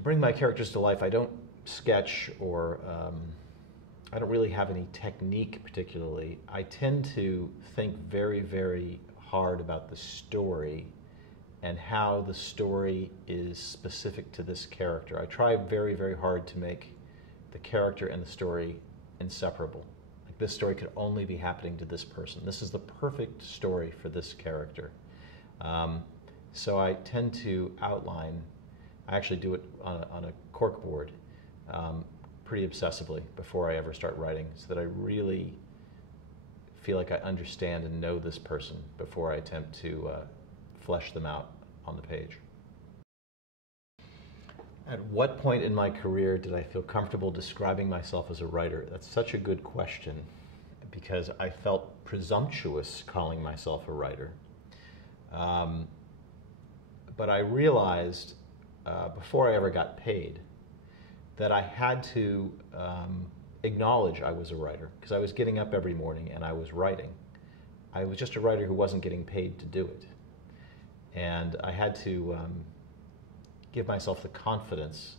To bring my characters to life, I don't sketch or I don't really have any technique particularly. I tend to think very, very hard about the story and how the story is specific to this character. I try very, very hard to make the character and the story inseparable. Like, this story could only be happening to this person. This is the perfect story for this character. So I tend to outline. I actually do it on a cork board pretty obsessively before I ever start writing, so that I really feel like I understand and know this person before I attempt to flesh them out on the page. At what point in my career did I feel comfortable describing myself as a writer? That's such a good question, because I felt presumptuous calling myself a writer. But I realized before I ever got paid that I had to acknowledge I was a writer, because I was getting up every morning and I was writing. I was just a writer who wasn't getting paid to do it. And I had to give myself the confidence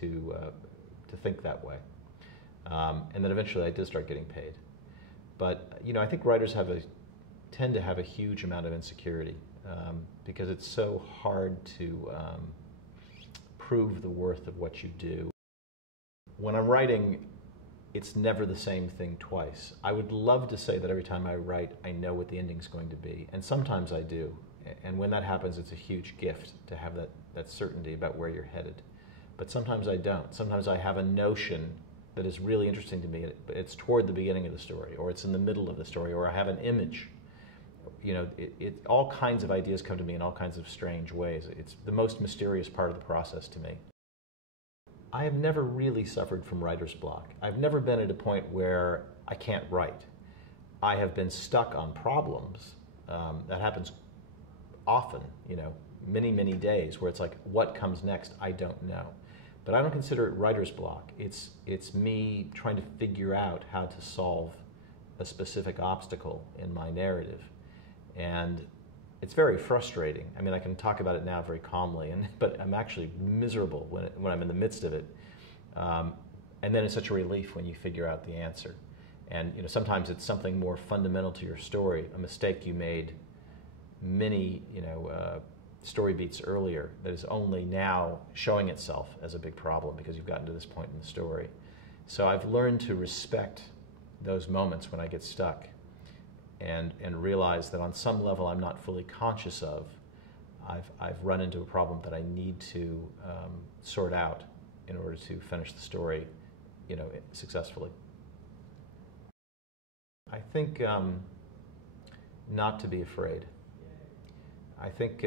to think that way. And then eventually I did start getting paid. But I think writers tend to have a huge amount of insecurity because it's so hard to prove the worth of what you do. When I'm writing, it's never the same thing twice. I would love to say that every time I write, I know what the ending's going to be, and sometimes I do. And when that happens, it's a huge gift to have that certainty about where you're headed. But sometimes I don't. Sometimes I have a notion that is really interesting to me, but it's toward the beginning of the story, or it's in the middle of the story, or I have an image. All kinds of ideas come to me in all kinds of strange ways. It's the most mysterious part of the process to me. I have never really suffered from writer's block. I've never been at a point where I can't write. I have been stuck on problems. That happens often, many, many days, where it's like, what comes next? I don't know. But I don't consider it writer's block. It's me trying to figure out how to solve a specific obstacle in my narrative. And it's very frustrating. I mean, I can talk about it now very calmly, but I'm actually miserable when I'm in the midst of it. And then it's such a relief when you figure out the answer. And sometimes it's something more fundamental to your story, a mistake you made many story beats earlier that is only now showing itself as a big problem because you've gotten to this point in the story. So I've learned to respect those moments when I get stuck, and realize that on some level I'm not fully conscious of. I've run into a problem that I need to sort out in order to finish the story, successfully. I think not to be afraid. I think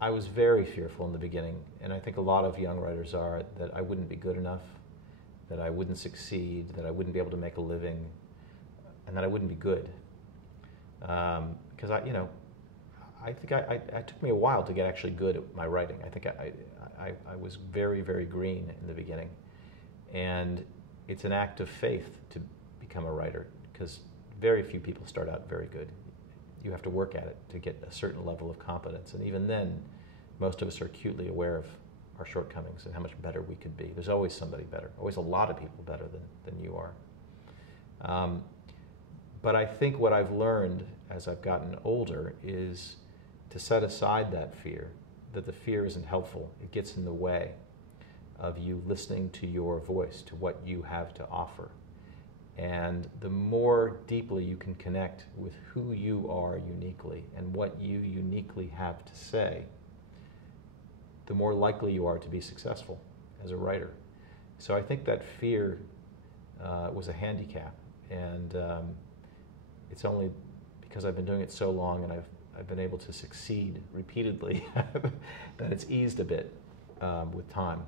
I was very fearful in the beginning, and I think a lot of young writers are, that I wouldn't be good enough, that I wouldn't succeed, that I wouldn't be able to make a living, and that I wouldn't be good. Because I think it took me a while to get actually good at my writing. I think I was very, very green in the beginning. And it's an act of faith to become a writer, because very few people start out very good. You have to work at it to get a certain level of competence. And even then, most of us are acutely aware of our shortcomings and how much better we could be. There's always somebody better, always a lot of people better than you are. But I think what I've learned as I've gotten older is to set aside that fear, that the fear isn't helpful. It gets in the way of you listening to your voice, to what you have to offer. And the more deeply you can connect with who you are uniquely and what you uniquely have to say, the more likely you are to be successful as a writer. So I think that fear was a handicap, and it's only because I've been doing it so long and I've been able to succeed repeatedly that it's eased a bit with time.